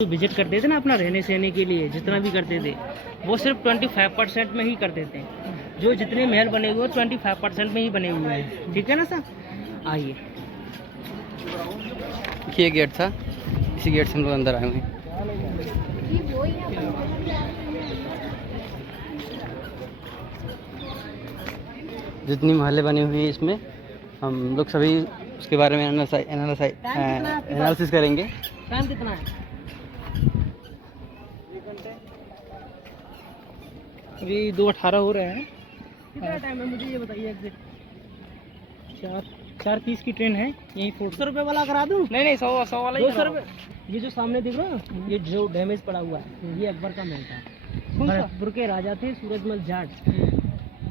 Visit करते थे ना अपना रहने सहने के लिए, जितना भी करते थे वो सिर्फ 25% में ही करते थे। जो जितने महल बने हुए 25% में ही बने हुए हैं। ठीक है ना सर, आइए। ये गेट था, इसी गेट से हम लोग अंदर आए हुए हैं। जितनी महलें बनी हुई हैं इसमें हम लोग सभी उसके बारे में एनालिसिस करेंगे। टाइम कितना है? अभी 2:18 हो रहे हैं। कितना टाइम है मुझे ये बताइए एग्जैक्ट। 4:30 की ट्रेन है। यही 400 रुपये वाला करा दूँ? नहीं 100 वाला ही। 200 रुपये। ये जो सामने दिख रहा है, ये जो डैमेज पड़ा हुआ है ये अकबर का महल था। भरतपुर के राजा थे सूरजमल जाट,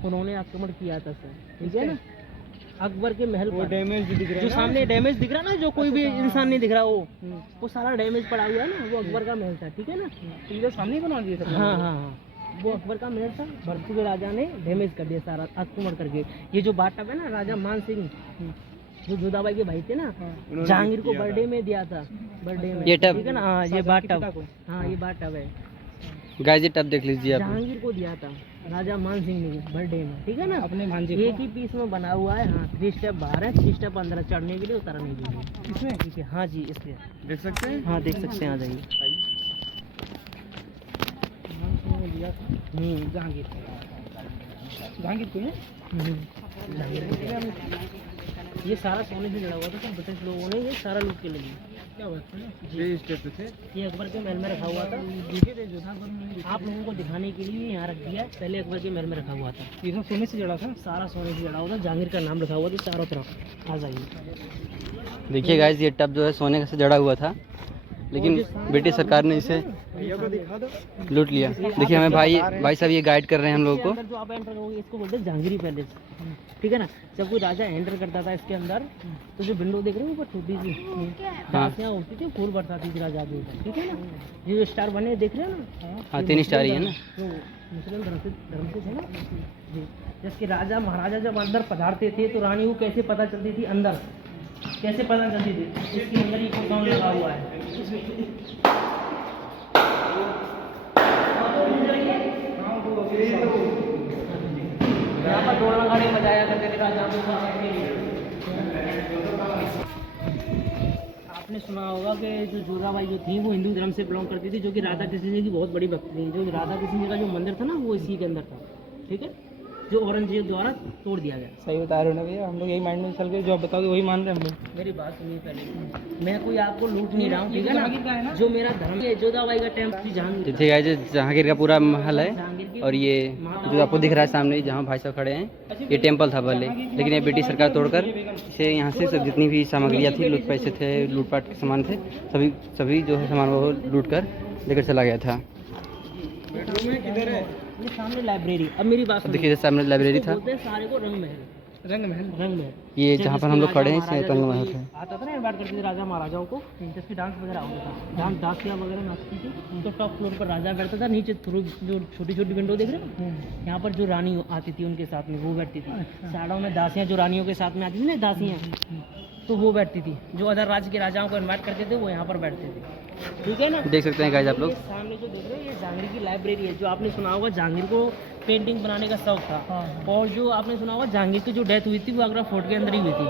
उन्होंने आक्रमण किया था सर। ठीक है ना, अकबर के महल वो डैमेज दिख रहा है, जो सामने डैमेज दिख रहा है ना, जो कोई भी इंसान नहीं दिख रहा, वो सारा डैमेज पड़ा हुआ है ना, वो अकबर का महल था। ठीक है ना, तो सामने बना दिया था। हाँ, वो अकबर का महल था। भरतपुर के राजा ने डैमेज कर दिया सारा, आक्रमण करके। ये जो बाटअप है ना, राजा मान सिंह जो जोधाबाई के भाई थे ना, जहांगीर को बर्थडे में दिया था, बर्थडे में। ये टब, ठीक है ना। हाँ, ये बाटअप, हाँ ये बाटअप है गाइस। ये टब देख लीजिए आप, जहांगीर को दिया था राजा मान सिंह ने बर्थडे में। ठीक है ना, अपने भांजे को। एक ही पीस में बना हुआ है। हाँ, 3 स्टेप बाहर है, 3 स्टेप अंदर, चढ़ने के लिए उतरने के लिए इसमें। ठीक है, हाँ जी, इसलिए देख सकते हैं। हाँ देख सकते हैं, आ जाइए। जहांगीर को ये सारा सोने से जड़ा हुआ था। ब्रिटिश लोगों ने ये सारा लूट के ले लिया। क्या बात है, ये स्टेप पे थे। ये अकबर के महल में रखा हुआ था। आप लोगों को दिखाने के लिए यहाँ रख दिया। पहले अकबर के महल में रखा हुआ था। ये सब सोने से जड़ा था, सारा सोने से जड़ा हुआ था। जहांगीर का नाम रखा हुआ था चारों तरफ। आ जाइए, देखिए गाइस, ये टब जो है सोने से जड़ा हुआ था, लेकिन ब्रिटिश सरकार ने इसे लूट लिया। देखिए हमें भाई साहब ये गाइड कर रहे हैं हम लोगों को। जो आप एंटर करोगे इसको बोलते हैं जहांगीरी पैलेस। ठीक है ना, जब कोई राजा एंटर करता था इसके अंदर, तो जो विंडो देख रहे हो ऊपर छोटी सी दासियां होती थी, फूल बरसाती थी राजा के ऊपर। ठीक है ना, ये जो स्टार बने देख रहे हो ना, हाँ 3 स्टार ही है ना, मुस्लिम धर्म से थे ना जी। जिसके राजा महाराजा जब अंदर पधारते थे तो रानी को कैसे पता चलती थी, अंदर कैसे पता चलती थी, इसके अंदर ही कोई साउंड लगा हुआ है। यहाँ पर ढोल नगाड़े बजाया करते थे राजा को। आपने सुना होगा कि जो जोधाबाई जो थी वो हिंदू धर्म से बिलोंग करती थी, जो कि राधा कृष्ण जी की बहुत बड़ी भक्त थी। जो राधा कृष्ण जी का जो मंदिर था ना, वो इसी के अंदर था। ठीक है, जो औरंगजेब द्वारा तोड़ दिया गया। सही बता रहे हो ना भैया, हम लोग यही माइंड में चल गए, जो आप बताओगे वही मान रहे हैं हम लोग। मेरी बात सुनिए पहले, मैं कोई आपको लूट नहीं रहा हूँ। ठीक है ना, जो मेरा धर्म है, जोधाबाई का टेम्पल थी जहांगीर। ठीक है, जहांगीर का पूरा महल है। और ये जो आपको दिख रहा है सामने, जहाँ भाई साहब खड़े हैं, ये टेम्पल था पहले, लेकिन ये ब्रिटिश सरकार तोड़कर इसे यहाँ से सब जितनी भी सामग्रियाँ थी, लूट पैसे थे, लूटपाट के सामान थे, सभी जो है सामान वो लूट कर लेकर चला गया था। ये सामने लाइब्रेरी। अब मेरी बात देखिए, सामने लाइब्रेरी था। सारे को रंग महल। ये जहाँ पर हम लोग खड़े हैं इसे रंग महल है। आता था ना, इन्वाइट करते थे राजा महाराजाओं को, जिसमें डांस वगैरह होता था, दासियाँ वगैरह नाचती थी। तो टॉप फ्लोर पर राजा बैठता था, नीचे थ्रू जो छोटी छोटी विंडो देख रहे हो, यहाँ पर जो रानी आती थी उनके साथ में वो बैठती थी। साड़ों में दासियाँ जो रानियों के साथ में आती थी ना, दासियाँ, तो वो बैठती थी। जो अदर राज्य के राजाओं को इन्वाइट करते थे वो यहाँ पर बैठते थे। ठीक है ना, देख सकते हैं गाइस आप लोग। सामने जो देख रहे हो ये जहांगीर की लाइब्रेरी है। जो आपने सुना होगा जहांगीर को पेंटिंग बनाने का शौक था। और जो आपने सुना होगा जहांगीर की जो डेथ हुई थी वो आगरा फोर्ट के अंदर ही हुई थी।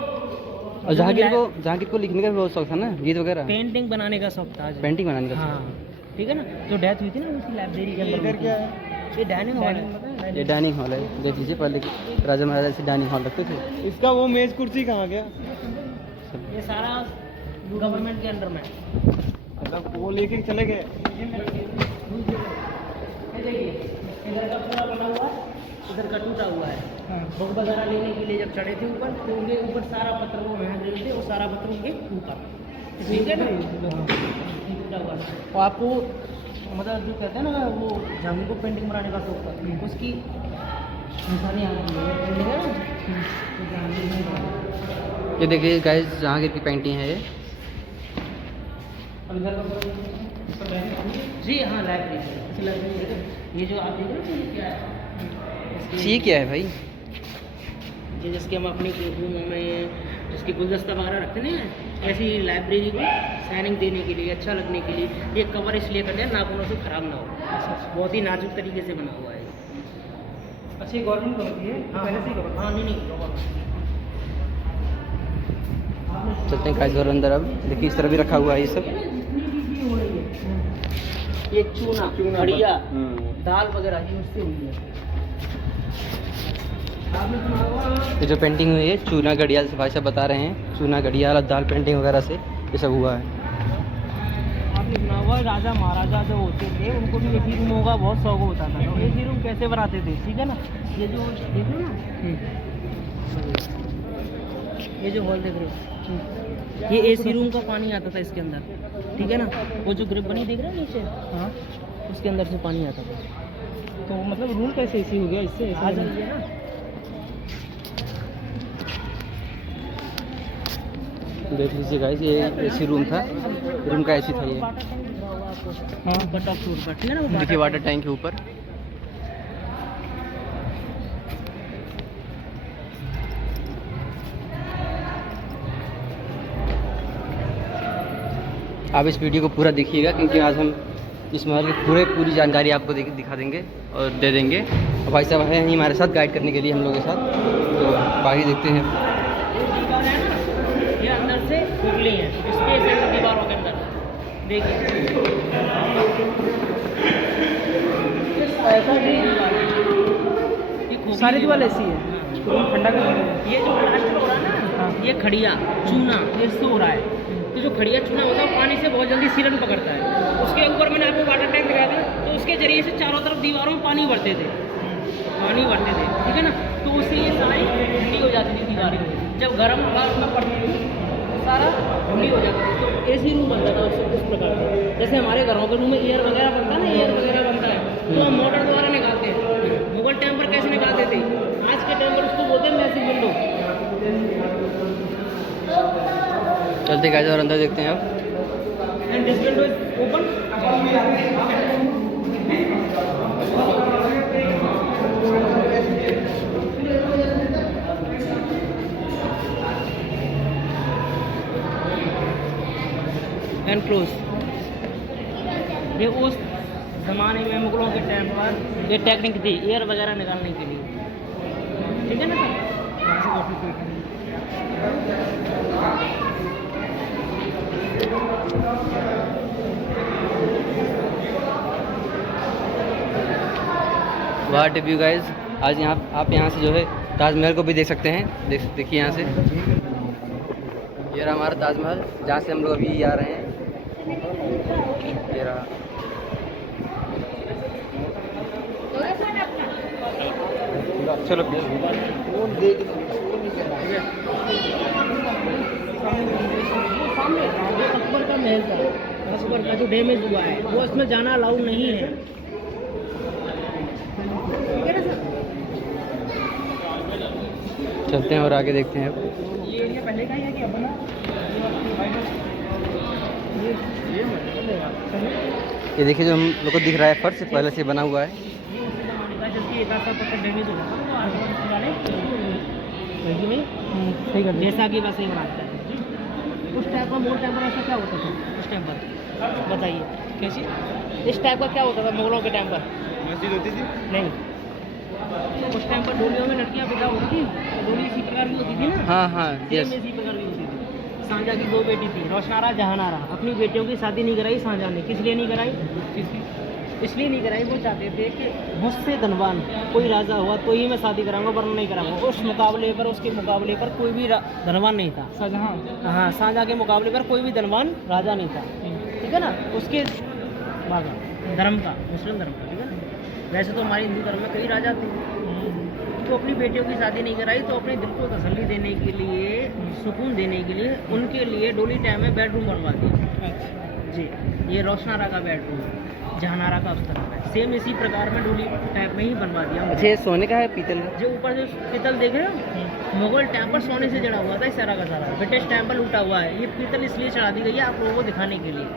और जहांगीर को लिखने का बहुत शौक था ना, गीत वगैरह, पेंटिंग बनाने का शौक था, पेंटिंग बनाने का। हाँ ठीक है ना, जो डेथ हुई थी ना उसी लाइब्रेरी के अंदर। क्या है ये? डाइनिंग हॉल है। ये डाइनिंग हॉल है, देख लीजिए। पहले राजा महाराजा से डाइनिंग हॉल रखते थे। इसका वो मेज कुर्सी कहाँ गया? ये सारा गवर्नमेंट के अंडर में, मतलब वो लेके चले गए। इधर का पूरा बना हुआ है, इधर का टूटा हुआ है। बुक वगैरह लेने के लिए जब चढ़े थे ऊपर, तो उनके ऊपर सारा पत्थर वो महल रहे थे, वो सारा पत्थर उनके ऊपर। ठीक है ना, टूटा हुआ। और आपको मतलब जो कहते हैं ना, वो जहांगीर को पेंटिंग बनाने का शौक था, उसकी निशानी आ रही है, पेंटिंग है ना, तो जहांगीर ने। ये देखिए गाइस, जहांगीर की पेंटिंग है ये। जी हाँ, लाइब्रेरी। ये जो आप देख रहे हो क्या है, ये क्या है भाई? ये जिसके हम अपने रूमों में जिसके गुलदस्ता वगैरह रखते हैं, ऐसी लाइब्रेरी को शाइनिंग देने के लिए, अच्छा लगने के लिए ये कवर इसलिए करते हैं नाखूनों से खराब ना हो। बहुत ही नाजुक तरीके से बना हुआ है। अच्छी गवर्नमेंट होती है पहले से ही। हाँ नहीं चलते हैं गाइस और अंदर। अब देखिए इस तरह भी रखा हुआ है ये सब। ये चूना बढ़िया दाल वगैरह ये उससे हुई है। आपने सुना होगा ये जो पेंटिंग हुई है चूना घड़ियाल से, भाई साहब बता रहे हैं चूना घड़ियाल और दाल पेंटिंग वगैरह से ये सब हुआ है। आपने सुना होगा राजा महाराजा जो होते थे उनको भी एसी रूमों का बहुत शौक होता था। तो एसी रूम कैसे बनाते थे, ठीक है ना, ये जो देख रहे हो ना, ये जो हॉल देख रहे हो, ये एसी रूम का पानी आता था इसके अंदर, ठीक है ना। वो जो ग्रिप बनी देख रहे हो नीचे, हाँ, उसके अंदर से पानी आता था। तो मतलब रूम कैसे एसी हो गया इससे? आ जाइए ना, देख लीजिए गाइस, ये एसी रूम था, रूम का एसी था ये। हाँ बट ऑफ फ्लोर पर, ठीक है ना। देखिए वाटर टैंक के ऊपर। आप इस वीडियो को पूरा देखिएगा क्योंकि आज हम इस महल की पूरी जानकारी आपको दिखा देंगे और दे देंगे। और भाई साहब हैं हमारे साथ गाइड करने के लिए हम लोग के साथ, तो बाकी देखते हैं। ये अंदर से खुली है, स्पेस है दीवारों के अंदर, देखिए ऐसा भी सारी दीवार ऐसी है। ठंडा कर ये जो प्लास्टर हो रहा है ना, ये खड़िया चूना इससे हो रहा है। तो जो खड़िया चूना होता है पानी से बहुत जल्दी सीलन पकड़ता है। उसके ऊपर मैंने आपको वाटर टैंक दिखाया था, तो उसके जरिए से चारों तरफ दीवारों में पानी भरते थे, ठीक है ना। तो उससे ये सारी ठंडी हो जाती थी दीवारें। जब गर्म हवा उसमें पड़ती थी तो सारा ठंडी हो जाती थी। तो एसी रूम बनता था उस प्रकार का, जैसे हमारे घरों के रूम में एयर वगैरह बनता है ना, एयर वगैरह बनता है तो हम मोटर द्वारा निकालते हैं। मुगल टाइम पर कैसे निकालते थे, आज के टाइम पर उसको बोलते हैं मैसिव विंडो। चलते गाइस और अंदर देखते हैं अब। And this window is open. And close. ये उस ज़माने में मुगलों के टाइम पर ये टेक्निक थी एयर वगैरह निकालने के लिए, ठीक है ना वाह व्यू गाइस। आज आप यहाँ से जो है ताजमहल को भी देख सकते हैं। देखिए यहाँ से ये रहा हमारा ताजमहल, जहाँ से हम लोग अभी आ रहे हैं। ये रहा। चलो अकबर का महल था, अकबर का जो डैमेज हुआ है वो इसमें जाना अलाउ नहीं है। चलते हैं और आगे देखते हैं। ये एरिया पहले का ही है कि अब बना? ये देखिए जो हम लोग को दिख रहा है फर्श पहले से बना हुआ है। सही कर जैसा कि वैसे ही बनाता है। उस टाइप का मोगल टाइम पर ऐसा क्या होता था उस टाइम पर, बताइए कैसी इस टाइप का क्या होता था मुगलों के टाइम पर? मस्जिद होती थी नहीं, उस टाइम पर डोलियों में लड़कियां पैदा होती थी, डोली इसी प्रकार की होती थी ना। हाँ हाँ यस। इसी प्रकार की होती थी। सांझा की दो बेटी थी, रोशनारा जहानारा। अपनी बेटियों की शादी नहीं कराई सांझा ने, किस लिए नहीं कराई? इसलिए नहीं कराई, वो चाहते थे कि मुझसे धनवान कोई राजा हुआ तो ही मैं शादी कराऊंगा, वरना नहीं कराऊंगा। उस मुकाबले पर उसके मुकाबले पर कोई भी धनवान नहीं था। शाहजहां, हाँ, शाहजहां के मुकाबले पर कोई भी धनवान राजा नहीं था, ठीक है ना। उसके धर्म का, मुस्लिम धर्म का, ठीक है ना। वैसे तो हमारे हिंदू धर्म में कई राजा थे, तो अपनी बेटियों की शादी नहीं कराई तो अपने दिल को तसल्ली देने के लिए, सुकून देने के लिए उनके लिए डोली टाइम में बेडरूम बनवा दिया जी। ये रोशनारा का बेडरूम, जहानारा का उस तरफ है। सेम इसी प्रकार में डोली टाइप में ही बनवा दिया। अच्छा ये सोने का है पीतल का? जो ऊपर जो पीतल देख रहे हो, मुगल टाइम पर सोने से जड़ा हुआ था सारा का सारा। ब्रिटिश टाइम पर लूटा हुआ है। ये पीतल इसलिए चढ़ा दी गई है आप लोगों को दिखाने के लिए।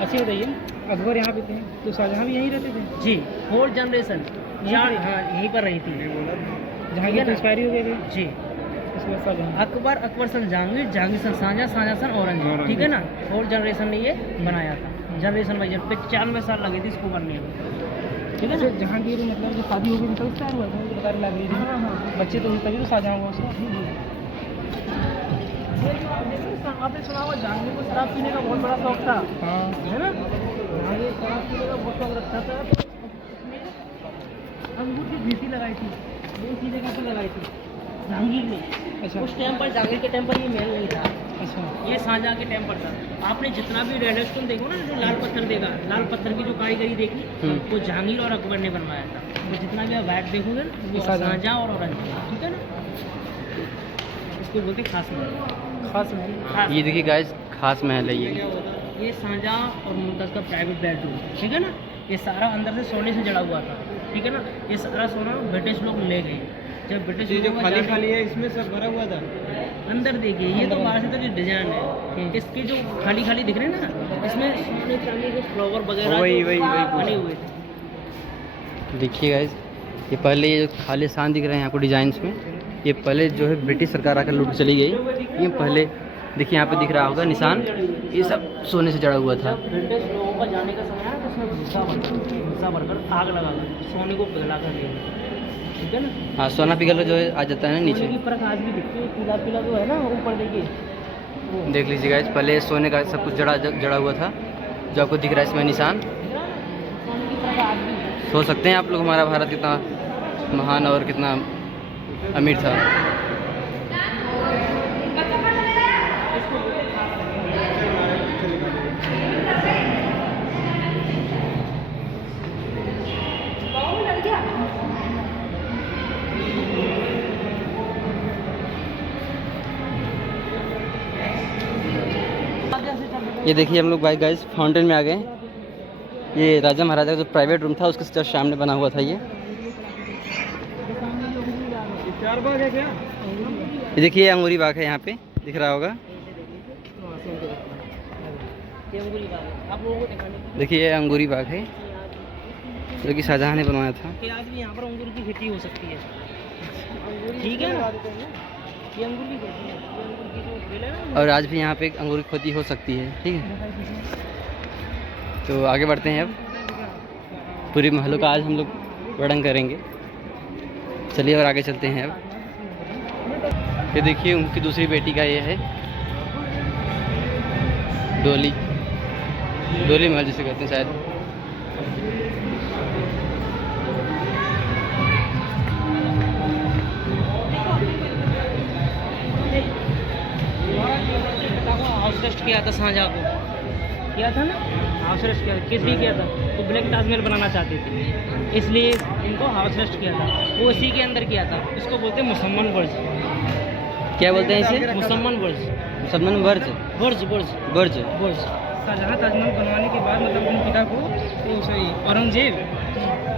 अच्छी बताइए, अकबर यहाँ पे थे तो शाहजहां भी यहीं रहते थे जी। 4 जनरेशन हाँ यहीं पर रही थी। जहाँ की एक्सपायरी हो गई जी। उसमें शाहजहां। अकबर सन जहांगीर, जहांगीर सन शाहजहां, शाहजहां सन औरंगजेब, ठीक है ना। और जनरेशन ने ये बनाया था, जनरेशन बाई जनरेशन 95 साल लगे थे इसको बनने में, ठीक है ना। जहांगीर मतलब जो शादी हो गई तब तैयार हुआ था, बता रहे लाइब्रेरी में। हाँ। बच्चे तो तभी तो शाहजहां हुआ उसका। आपने सुना होगा जहांगीर को शराब पीने का बहुत बड़ा शौक था, हाँ है ना। जहांगीर शराब पीने का बहुत शौक रखता था, तो अंगूर की भीसी लगाई थी, वो इसी जगह पर लगाई थी जहांगीर ने। अच्छा उस टाइम पर जहांगीर के टाइम पर ये महल नहीं था, अच्छा। ये शाहजहां के टाइम पर था। आपने जितना भी रेड स्टोन देखो ना, जो लाल पत्थर देखा, लाल पत्थर की जो कारीगरी देखी, वो जहांगीर और अकबर ने बनवाया था। तो जितना भी आप वाइट देखोगे ना, वो शाहजहां और औरंगजेब, ठीक है ना। इसको बोलते खास महल, खास महल। खास ये देखिए गाइस, खास महल है ये शाहजहां और मुमताज़ का प्राइवेट बेडरूम, ठीक है ना। ये सारा अंदर से सोने से जड़ा हुआ था, ठीक है ना। ये सारा सोना ब्रिटिश लोग ले गए जब ब्रिटिश खाली है, इसमें सब भरा हुआ था अंदर। देखिए ये तो बाहर से तो जो डिजाइन है, इसके जो खाली खाली दिख रहे हैं ना, इसमें सोने चांदी के फ्लावर वगैरह वही बने हुए थे। देखिए गाइस, ये पहले ये जो खालिस्तान दिख रहे हैं आपको डिजाइन्स में, ये पहले जो है ब्रिटिश सरकार आकर लूट चली गई। ये पहले देखिए यहाँ पे दिख रहा होगा निशान, ये सब सोने से जड़ा हुआ था। ब्रिटिश लोगों का जाने का समय है तो उसमें भूसा भरकर आग लगा कर सोने को पिघला कर ले, ठीक है ना। हाँ, सोना पिघल कर जो है आ जाता है ना नीचे। सोने की परख आज भी दिखती है, पीला पीला जो है ना ऊपर देखिए। देख लीजिए गाइस, पहले सोने का सब कुछ जड़ा हुआ था, जो आपको दिख रहा है इसमें निशान। सोने की परख आज भी। सोच सकते हैं आप लोग हमारा भारत कितना महान और कितना अमीर था। ये देखिए हम लोग भाई गाइस फाउंटेन में आ गए। ये राजा महाराजा का जो प्राइवेट रूम था उसके जस्ट सामने बना हुआ था ये। चार बाग है क्या? ये देखिए अंगूरी बाग है, यहाँ पे दिख रहा होगा। आप लोगों को दिखाने देखिए ये अंगूरी बाग है जो कि शाहजहां ने बनवाया था। कि आज भी यहाँ पर अंगूर की खेती हो सकती है, ठीक है ना। ये अंगूर की खेती है, ये अंगूर की जो बेल है ना, और आज भी यहाँ पे अंगूर की खेती हो सकती है, ठीक है। तो आगे बढ़ते हैं, अब पूरी महलों का आज हम लोग वर्णन करेंगे। चलिए और आगे चलते हैं। अब ये देखिए उनकी दूसरी बेटी का ये है डोली महल जिसे कहते हैं शायद। हाउस अरेस्ट किया था शाहजहां को, किया था ना, हाउस अरेस्ट किया। किस लिए किया था? तो ब्लैक ताजमहल बनाना चाहते थे, इसलिए इनको हाउस अरेस्ट किया था। वो इसी के अंदर किया था। इसको बोलते हैं मुसलमान वर्ज। क्या बोलते हैं इसे? मुसलमान वर्ज, मुसलमान वर्ज वर्ज वर्ज वर्ज। वर्ज। शाहजहां ताजमहल बनवाने के बाद मतलब अपने पिता को, तो सॉरी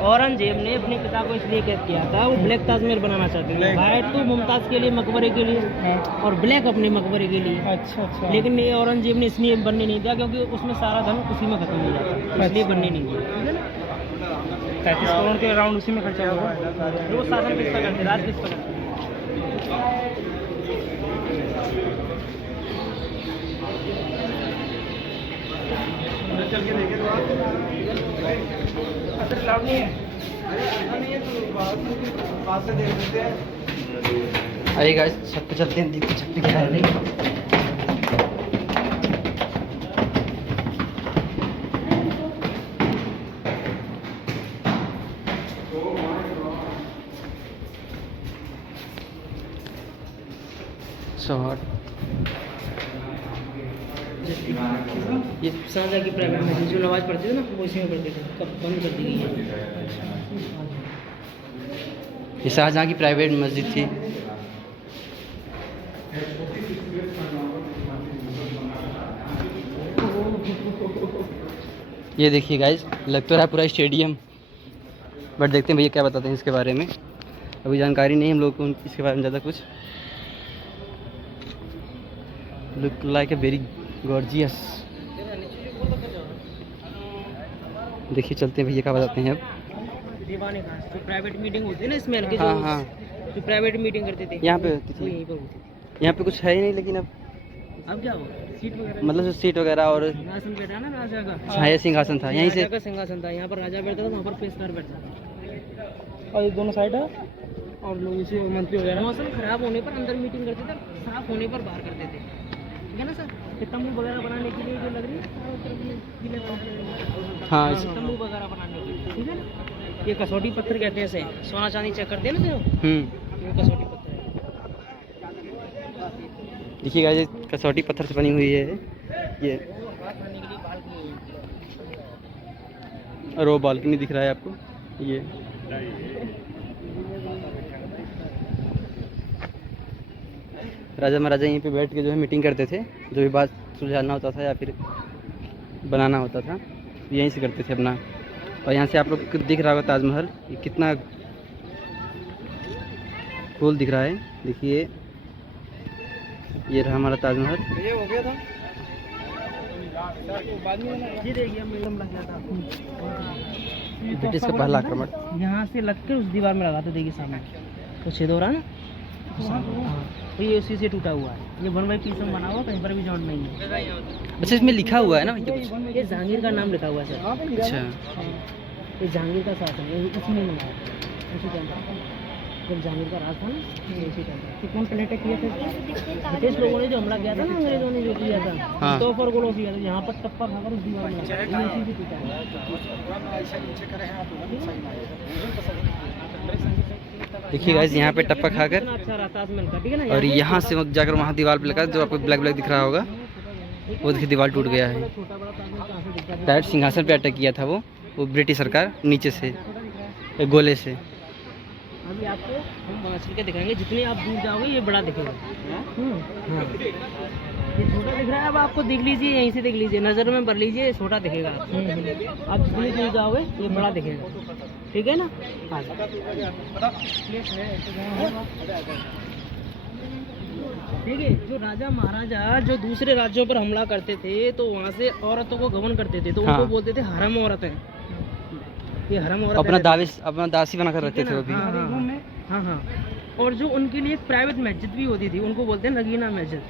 औरंगजेब ने अपने पिता को इसलिए कैद किया था, वो ब्लैक ताजमहल बनाना चाहते थे। वाइट तो मुमताज़ के लिए, मकबरे के लिए, और ब्लैक अपने मकबरे के लिए। अच्छा अच्छा। लेकिन ये औरंगजेब ने इसलिए बनने नहीं दिया क्योंकि उसमें सारा धन उसी में खत्म हो जाता, इसलिए बनने नहीं दिया। 35 करोड़ के अराउंड उसी में खर्चा हुआ। वो शासन किस पर करते, राज किस पर करते। चल के देखे तो आप लाभ नहीं है। आइए गाइस छत पे चलते हैं, देखते छत पे क्या है। शॉर्ट ये शाहजहां की प्राइवेट में जो नमाज पढ़ते थे ना, वो इसी में पढ़ते थे, कब बंद कर दी गई है। ये शाहजहां की प्राइवेट मस्जिद थी। ये देखिए गाइस, लग तो रहा है पूरा स्टेडियम, बट देखते हैं भैया क्या बताते हैं इसके बारे में। अभी जानकारी नहीं हम लोग को इसके बारे में ज़्यादा कुछ। Look like a very gorgeous. देखिए चलते हैं भैया क्या बताते हैं अब। दीवाने खास जो प्राइवेट मीटिंग होती है ना इसमें, हाँ हाँ, जो प्राइवेट मीटिंग करते थे यहाँ पे होती वो थी। यहीं पर होती थी। यहाँ पे कुछ है ही नहीं, लेकिन अब क्या हुआ? सीट वगैरह मतलब जो सीट वगैरह और सिंहासन बैठा ना राजा का। हाँ ये सिंहासन था, यहीं से राजा का सिंहासन था, यहाँ पर राजा बैठता था, वहाँ पर पेशकार बैठता था। और ये दोनों साइड है और लोग इसे मंत्री वगैरह। मौसम खराब होने पर अंदर मीटिंग करते थे, साफ होने पर बाहर करते थे, ठीक है ना सर? ये तंबू वगैरह बनाने के लिए जो लग रही है चारों तरफ ये पीले पत्थर, हाँ तंबू वगैरह बनाने के लिए, ठीक है ना? ये कसौटी पत्थर कहते हैं इसे, सोना चांदी चेक करते हैं ना जो, ये कसौटी पत्थर है। देखिएगा ये कसौटी पत्थर से बनी हुई है ये, और वो बालकनी दिख रहा है आपको ये। राजा महाराजा यहीं पे बैठ के जो है मीटिंग करते थे, जो भी बात सुलझाना होता था या फिर बनाना होता था यहीं से करते थे अपना। और यहाँ से आप लोग को दिख रहा होगा ताजमहल, ये कितना कूल दिख रहा है। देखिए ये रहा हमारा ताजमहल। ये हो गया था ये देखिए मेडम लग गया था ब्रिटिश का पहला आक्रमण। यहाँ से लग के उस दीवार में लगाते, देखिए सामने तो छेद हो रहा है ना, हाँ, तो ये उसी से टूटा हुआ है। ये 1/piece में बना हुआ, कहीं पर भी जॉइंट नहीं है। अच्छा इसमें लिखा हुआ है ना भैया कुछ? ये जहांगीर का नाम लिखा हुआ है सर। अच्छा ये जहांगीर का शासन है, इसमें नहीं है, उसी टाइम पर जब जहांगीर का राज था ना, ये उसी टाइम पर। तो कौन कनेक्ट किया था? ब्रिटिश लोगों ने जो हमला किया था ना, अंग्रेजों ने जो किया था, हाँ। तो पर गोलों किया था, यहाँ पर टप्पा खाकर उस दीवार में लगा, ये उसी से टूटा है। देखिए गाइस यहाँ पे टप्पा खाकर, इतना अच्छा रहा ताजमहल का, ठीक है ना? और यहाँ से जाकर वहाँ दीवार पे लगा, जो आपको ब्लैक ब्लैक दिख रहा होगा, वो देखिए दीवार टूट गया है। छोटा बड़ा ताजमहल कहाँ से दिखता है? डायरेक्ट सिंहासन पे अटैक किया था वो ब्रिटिश सरकार नीचे से एक गोले से। अभी आपको हम चल के दिखाएंगे, जितने आप दूर जाओगे ये बड़ा दिखेगा। हाँ। ये छोटा दिख रहा है, अब आपको देख लीजिए, यहीं से देख लीजिए, नज़र में भर लीजिए, छोटा दिखेगा। आप जितनी दूर जाओगे ये बड़ा दिखेगा, ठीक है ना? हाँ ठीक है। जो राजा महाराजा जो दूसरे राज्यों पर हमला करते थे, तो वहाँ से औरतों को गबन करते थे, तो उनको हाँ। बोलते थे हरम औरतें। ये हरम औरतें अपना दासी बना कर रखते थे वो भी। हाँ हाँ। और जो उनके लिए एक प्राइवेट मस्जिद भी होती थी, उनको बोलते हैं नगीना मस्जिद।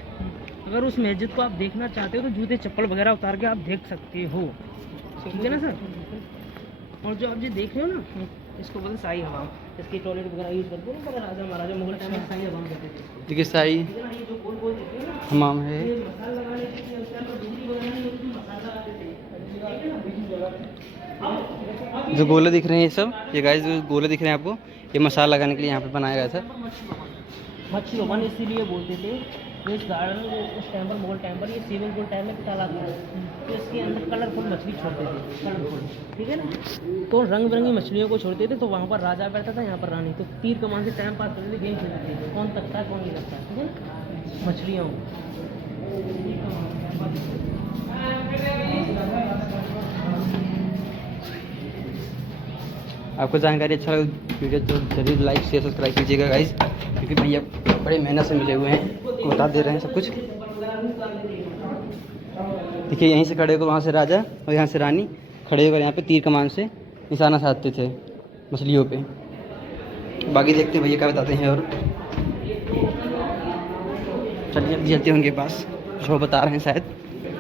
अगर उस मस्जिद को आप देखना चाहते हो तो जूते चप्पल वगैरह उतार के आप देख सकते हो, ठीक है ना सर? और जो आप ये देख रहे हो ना, इसको बोलते शाही हमाम। इसकी टॉयलेट वगैरह यूज़ करते हैं ना, राजा महाराजा मुगल टाइम में शाही हमाम कहते थे। देखिए शाही ये जो गोल गोल देखते हो ना, हमाम है। ये मसाला लगाने के लिए उसके अंदर बिजली वगैरह नहीं होती, मसाला लगाते थे, ठीक है ना? जो गोले दिख रहे हैं ये सब, ये गाइस जो गोले दिख रहे हैं आपको, ये मसाला लगाने के लिए यहाँ पे बनाया गया था। मच्छी वन इसीलिए बोलते थे। इस गार्डन को उस टाइम पर, मुगल टाइम पर, ये स्विमिंग पूल टाइम में तालाब था, तो इसके अंदर कलरफुल मछली छोड़ते थे, कलरफुल, ठीक है ना? तो रंग बिरंगी मछलियों को छोड़ते थे, तो वहाँ पर राजा बैठता था, यहाँ पर रानी। तो तीर कमान से टाइम पास करते थे, गेम खेलते थे, कौन तकता है कौन नहीं लगता है, ठीक है ना? मछलियों आपको जानकारी अच्छा लगे वीडियो तो जरूर लाइक शेयर सब्सक्राइब कीजिएगा गाइस, क्योंकि भैया बड़े मेहनत से मिले हुए हैं, बता दे रहे हैं सब कुछ। देखिए यहीं से खड़े होकर वहाँ से राजा और यहाँ से रानी खड़े होकर यहाँ पे तीर कमान से निशाना साधते थे मछलियों पे। बाकी देखते हैं भैया क्या बताते हैं। और चलिए अब चलते हैं उनके पास, जो बता रहे हैं शायद।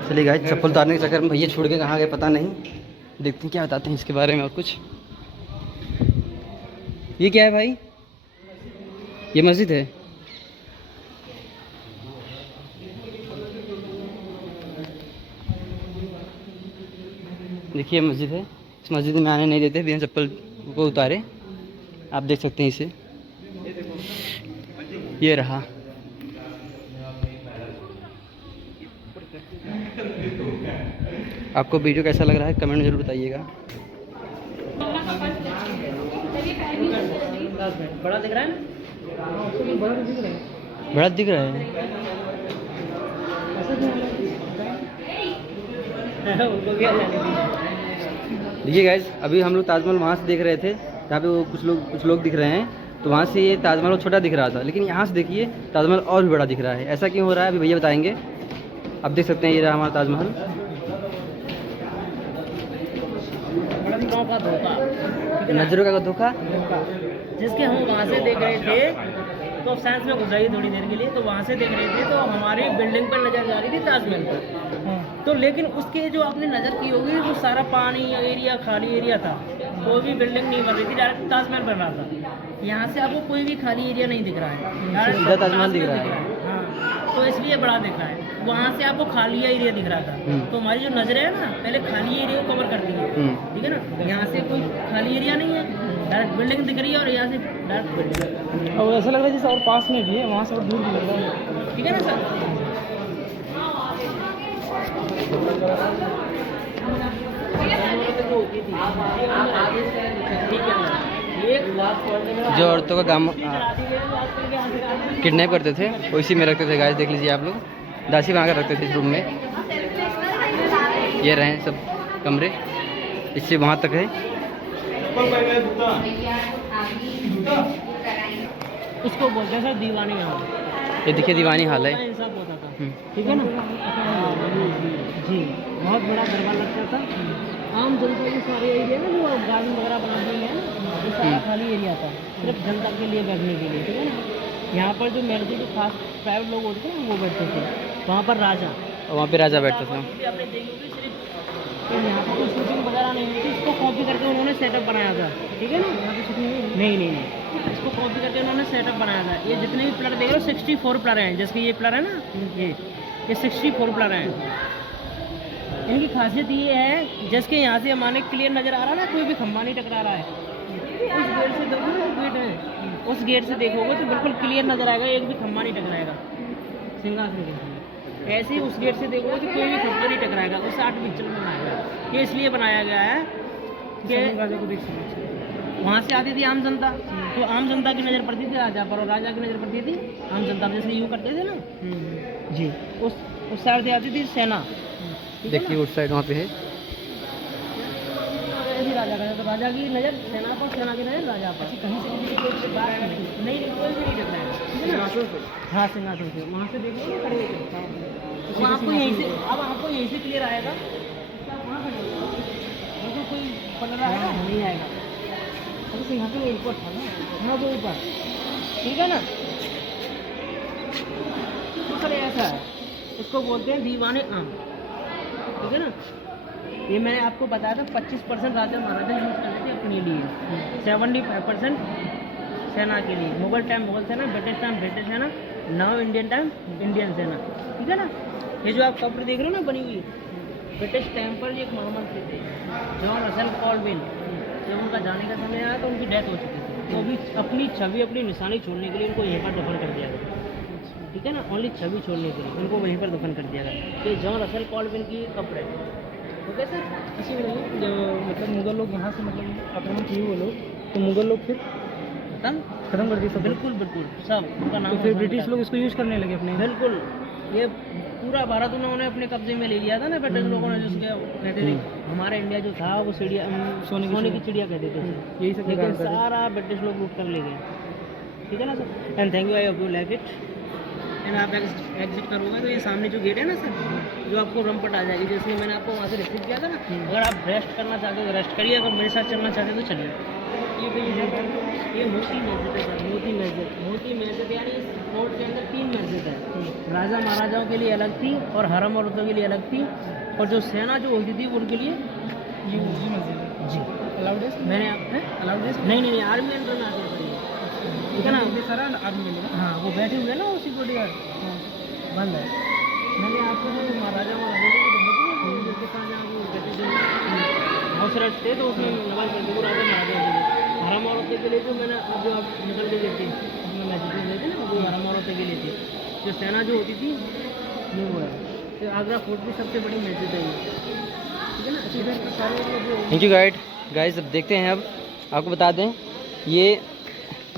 चलिए गाइस चप्पल उतारने के चक्कर में भैया छोड़ के कहाँ गए पता नहीं, देखते हैं क्या बताते हैं इसके बारे में और कुछ। ये क्या है भाई? ये मस्जिद है। देखिए मस्जिद है, इस मस्जिद में आने नहीं देते बिना चप्पल को उतारे, आप देख सकते हैं इसे। ये रहा। आपको वीडियो कैसा लग रहा है कमेंट में जरूर बताइएगा। बड़ा दिख रहा है ना? बड़ा दिख रहा है। उनको भी आ जाने दीजिए। देखिए गाइस अभी हम लोग ताजमहल वहाँ से देख रहे थे, जहाँ पे वो कुछ लोग दिख रहे हैं, तो वहाँ से ये ताजमहल छोटा दिख रहा था, लेकिन यहाँ से देखिए ताजमहल और भी बड़ा दिख रहा है। ऐसा क्यों हो रहा है अभी भैया बताएंगे। आप देख सकते हैं ये रहा हमारा ताजमहल। नजरों का धोखा, ठीक है ना? नजरों का धोखा। जिसके हम वहाँ से देख रहे थे, तो साइंस में घुस जाइए थोड़ी देर के लिए, तो वहाँ से देख रहे थे तो हमारी बिल्डिंग पर नजर जा रही थी ताजमहल पर। तो लेकिन उसके जो आपने नज़र की होगी वो सारा पानी एरिया, खाली एरिया था, कोई भी बिल्डिंग नहीं बन रही थी, डायरेक्ट ताजमहल बन रहा था। यहाँ से आपको कोई भी खाली एरिया नहीं दिख रहा है, डायरेक्ट सीधा ताजमहल दिख रहा है। हाँ, तो इसलिए बड़ा दिख रहा है। वहाँ से आपको खाली एरिया दिख रहा था, तो हमारी जो नज़रें है ना, पहले खाली एरिया को कवर करती है, ठीक है ना? यहाँ से कोई खाली एरिया नहीं है, डायरेक्ट बिल्डिंग दिख रही है, और यहाँ से डायरेक्ट बिल्डिंग। और ऐसा लग रहा है जैसे और पास में भी है, वहाँ से और दूर भी लग रहा है, ठीक है ना सर? जो औरतों का काम किडनैप करते थे वो इसी में रखते थे गाइस, देख लीजिए आप लोग, दासी बना कर रखते थे इस रूम में। ये रहे सब कमरे, इससे वहाँ तक है। उसको बोलते हैं सर दीवानी हाल। ये देखिए दीवानी हाल है। इंसाफ होता था, ठीक है ना? जी, बहुत बड़ा दरबार लगता था। आम जनता के सारे एरिया में जो गार्डन वगैरह बना दिए हैं ना, ये सारा खाली एरिया था, सिर्फ जनता के लिए बैठने के लिए, ठीक है ना? यहाँ पर जो मेरे जो खास प्राइवेट लोग होते हैं वो बैठते थे, वहाँ पर राजा, वहाँ पे राजा बैठता था। आपने देखी होगी, सिर्फ तो यहाँ पर कोई शूटिंग वगैरह नहीं होती, इसको कॉपी करके उन्होंने सेटअप बनाया था, ठीक है ना? यहाँ पे शूटिंग नहीं, इसको कॉपी करके उन्होंने सेटअप बनाया था। ये जितने भी प्लर देख रहे हो 64 प्लर हैं, जैसे ये प्लर है ना, ये 64 प्लर हैं। इनकी खासियत ये है, जैसे यहाँ से हमारे क्लियर नज़र आ रहा है ना, कोई भी खंभा नहीं टकरा रहा है। उस गेट से देखो, गेट है, उस गेट से देखोगे तो बिल्कुल क्लियर नज़र आएगा, एक भी खंभा नहीं टकराएगा सिंहासन। ऐसे ही उस गेट से देखोगे तो कोई भी खंभा नहीं टकराएगा, उस 8 पिक्चर में बनाया गया है। ये इसलिए बनाया गया है कि राजा को देख सकते, वहाँ से आती थी आम जनता, तो आम जनता की नज़र पड़ती थी राजा पर, और राजा की नज़र पड़ती थी आम जनता पर, जैसे यूँ करते थे ना जी। उस साइड से आती थी सेना, देखिए उस साइड वहाँ पे है। राजा का, तो राजा की नज़र सेना पर, सेना की नज़र राजा पर, कहीं से भी कोई बात नहीं, कोई भी नहीं टकराएगा, ठीक है ना? हाँ, सिंहासन से वहाँ से देखो ना, खड़े होकर, तो आपको यहीं से, अब आपको यहीं से क्लियर आएगा, वहाँ खड़े होकर कोई पकड़ रहा है नहीं आएगा, अरे सिंहासन ऊपर था ना, हाँ वो ऊपर, ठीक है ना? तो सर ऐसा है, इसको बोलते हैं दीवाने आम, ठीक है ना? ये मैंने आपको बताया था 25% राजा महाराजा यूज़ करते थे अपने लिए, 75% सेना के लिए। मुगल टाइम मुगल सेना, ब्रिटिश टाइम ब्रिटिश सेना, नाउ इंडियन टाइम इंडियन सेना, ठीक है ना? ये जो आप कब्र देख रहे हो ना बनी हुई, ब्रिटिश टाइम पर एक महामंत्री थे जॉन रसेल कॉल्विन, जब उनका जाने का समय आया तो उनकी डेथ हो चुकी थी, तो अभी अपनी छवि, अपनी निशानी छोड़ने के लिए उनको यहीं पर दफन कर दिया गया, ठीक है ना? ओनली छवि छोड़ने के लिए उनको वहीं पर दफन कर दिया गया। ये जॉन रसेल कॉल्विन की कब्र है, ओके सर? ऐसे नहीं, जो मतलब मुगल लोग यहाँ से मतलब आक्रमण किए वो लोग, तो मुगल लोग फिर खत्म कर दिए सब। बिल्कुल बिल्कुल सब, उनका नाम तो फिर ब्रिटिश लोग इसको यूज़ करने लगे अपने। बिल्कुल, ये पूरा भारत उन्होंने अपने कब्जे में ले लिया था ना ब्रिटिश लोगों ने, जिसके कहते थे हमारा इंडिया जो था वो चिड़िया, सोने की चिड़िया कहते थे, यही सब लेकिन सारा ब्रिटिश लोग लूट कर ले गए, ठीक है ना sir? And thank you, I hope you like it. And आप एग्जिट करोगे तो ये सामने जो गेट है ना सर, जो आपको रमपट आ जाएगी, जैसे मैंने आपको वहाँ से रिसीव किया था ना, अगर आप रेस्ट करना चाहते हो तो रेस्ट करिए, अगर मेरे साथ चलना चाहते हो तो चलिए। ये मोती मस्जिद है सर, मोती मस्जिद यानी इस फोर्ट के अंदर 3 मस्जिद है, राजा महाराजाओं के लिए अलग थी और हरम औरतों के लिए अलग थी, और जो सेना जो होती थी उनके लिए ये मस्जिद जी अलाउड है। मैंने आप अलाउड नहीं, आर्मी अंडर में आते हैं, ठीक है ना? सारा आर्मी में, हाँ, वो बैठे हुए ना, वो सिक्योरिटी गार्ड बंद है। मैंने आपको जो महाराजा के साथ जहाँ वो कहते थे हाउस रेस्ट थे, तो उसमें नवाज करते वो राजा महाराजा हरम औरतें के लिए, जो मैंने अब जो आप निकल के देते अपने मैसेज देते ना, वो हरम औरतें के लिए थी, जो सेना जो होती थी ये वो है। तो आगरा फोर्ट की सबसे बड़ी मस्जिद है ये, ठीक है ना? इधर सारे थैंक यू गाइस। अब देखते हैं, अब आपको बता दें, ये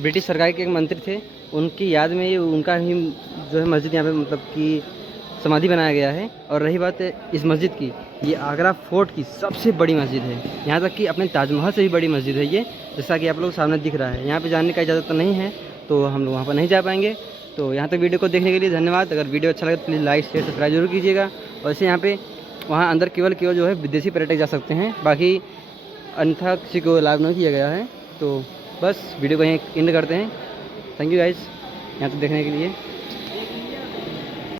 ब्रिटिश सरकार के एक मंत्री थे, उनकी याद में ये उनका ही जो है मस्जिद यहाँ पे मतलब कि समाधि बनाया गया है। और रही बात इस मस्जिद की, ये आगरा फोर्ट की सबसे बड़ी मस्जिद है, यहाँ तक कि अपने ताजमहल से भी बड़ी मस्जिद है ये, जैसा कि आप लोग सामने दिख रहा है। यहाँ पे जाने का इजाज़त तो नहीं है, तो हम लोग वहाँ पर नहीं जा पाएंगे। तो यहाँ तक वीडियो को देखने के लिए धन्यवाद। अगर वीडियो अच्छा लगे तो प्लीज़ लाइक शेयर सब्सक्राइब जरूर कीजिएगा। और वैसे यहाँ पे वहाँ अंदर केवल जो है विदेशी पर्यटक जा सकते हैं, बाकी अन्यथा किसी को लाइव नहीं किया गया है। तो बस वीडियो को यहीं एंड करते हैं। थैंक यू गाइस यहाँ तक देखने के लिए।